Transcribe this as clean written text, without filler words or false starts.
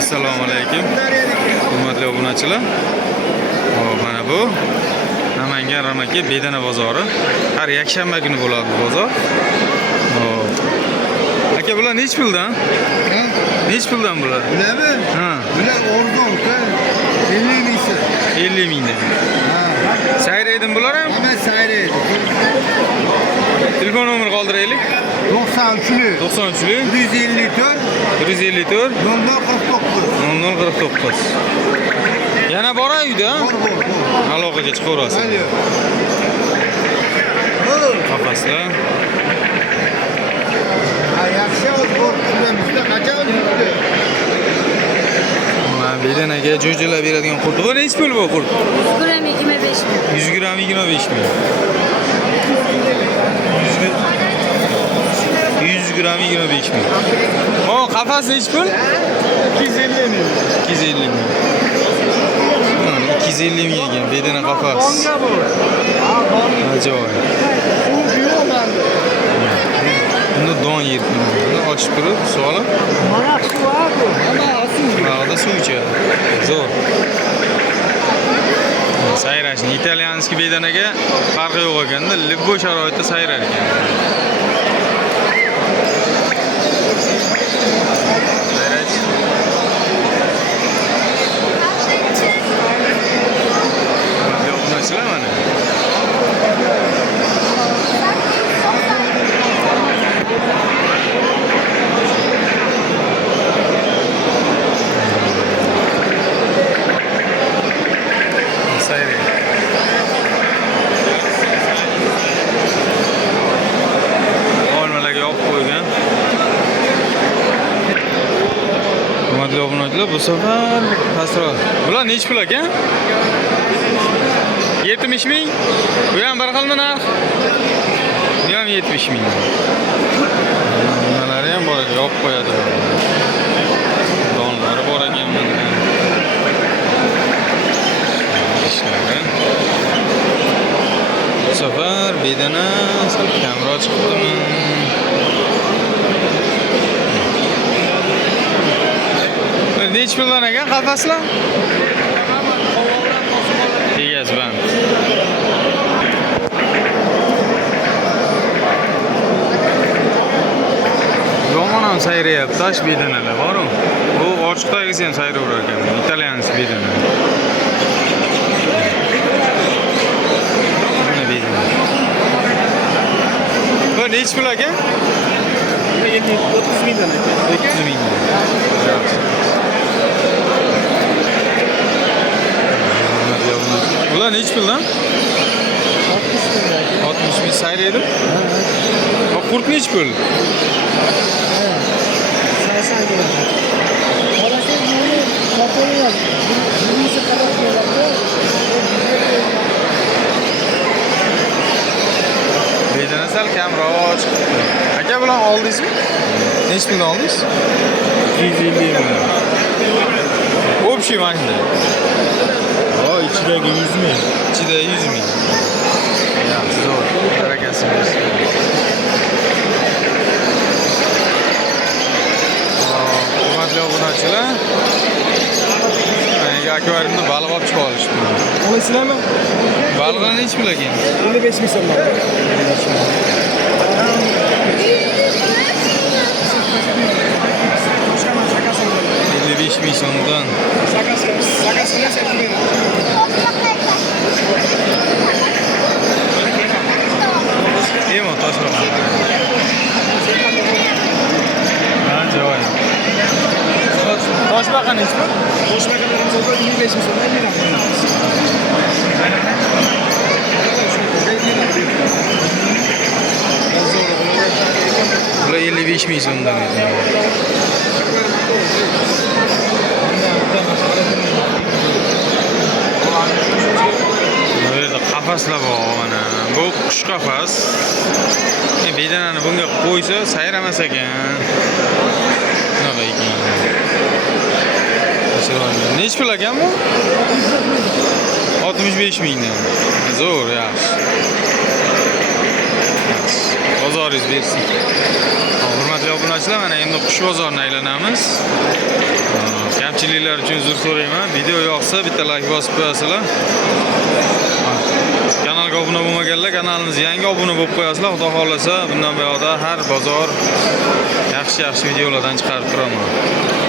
Assalomu alaykum. Hurmatli obunachilar. Hop, mana bu Namangan Ramaka Bedana bozori. Har yakshanba kuni bo'ladi bozor. Hop. Aka, bular nech puldan? Nech puldan bular? Bularmi? Ha. Bular o'rdoqda 50 mingsa. 50 mingdan. Ha. Sayraydimi bular ham? Hamma sayraydi. Telefon nomeri qoldiraylik. 93 93 154 154 0049. 0049. Yana bor uyda? Bor. Aloqaga chiqaverasiz. Alo. Qafaslar. Ha, yaxshi bor. Bizda qachon yuribdi? Mana bedanaga jo'jalab beradigan qurt. Bu nech pul bu qurt? 100 gram 25 ming. 100 gram 25 ming. 100 gram 25 ming. O, qafas nech pul? 250 ming. 250 ming. 250 ming ekan bedana qafas. Ajoyib. Buni don yerdi. Buni ochib turib, suvolib. Mana shu bu. Mana suv ichadi. Zo'r. Sayrashni italyanskiy bedanaga farqi yo'q ekanda, любой sharoitda sayrar ekan. Sayrash. Yo'qmasizlar mana. Bu sefer pastroq. Bular nech pul aka? 70 ming. Bu ham bir xilmi narx? Bu ham 70 ming. Nimalari ham bor ekan, yopib qo'yadi. Donlari bor ekan bunda. Ishlari. Bu sefer bedana sal kamroq chiqibdimi? Nech puldan ekan qafaslar? Tegasiz ban. Yomon ham sayrayapti, tash bedanalar bor-ku. Bu ochiqdagisi ham sayraverar ekan, italyanskiy bedana. Mana bedana. Bu nech pul ekan? 30 mingdan ekan. 30 ming. Bular nech puldan? 60 ming sayraydi. Ha. Qurt nech pul? 80 ming. Qarasang, buni sotaveradi. Bunisi qarab keladi. Bedana sal kamroq chiqibdi. Aka, bilan oldingizmi? Nech puldan oldingiz? 250 ming. Общий mashina. İçideki 100 ming. İçida 100 ming. Yaxshi, zo'r. Barakasi bo'lsin. Hurmatli obunachilar, menga akvariumda baliq olib chiqib olishdi. Olasizlarmi? Baliqlar nech pul ekan? 55 ming so'm. 55 ming so'mdan. Emo toshroq. Ajoyib. Toshbaqa nech pul? Toshbaqalarimiz 25 ming so'mdan Bular 55 ming so'mdan ekan. Bu yerda qafaslar bor mana. Bu qush qafas. Bedanani bunga qo'ysa sayramas ekan. Bunaqa ekan. Nech pul ekan bu? 65 mingdan. Zo'r, yaxshi. Bozoringiz bersin. Hurmatli obunachilar, mana endi qush bozorini aylanamiz. Ko'pchiliklar uchun uzr so'rayman. Video yoqsa bitta like bosib qo'yasizlar. Kanalga obuna bo'lmaganlar kanalimizga yangi obuna bo'lib qo'yasizlar. Xudo xolasa bundan buyoqda har bozor yaxshi videolardan chiqarib turaman.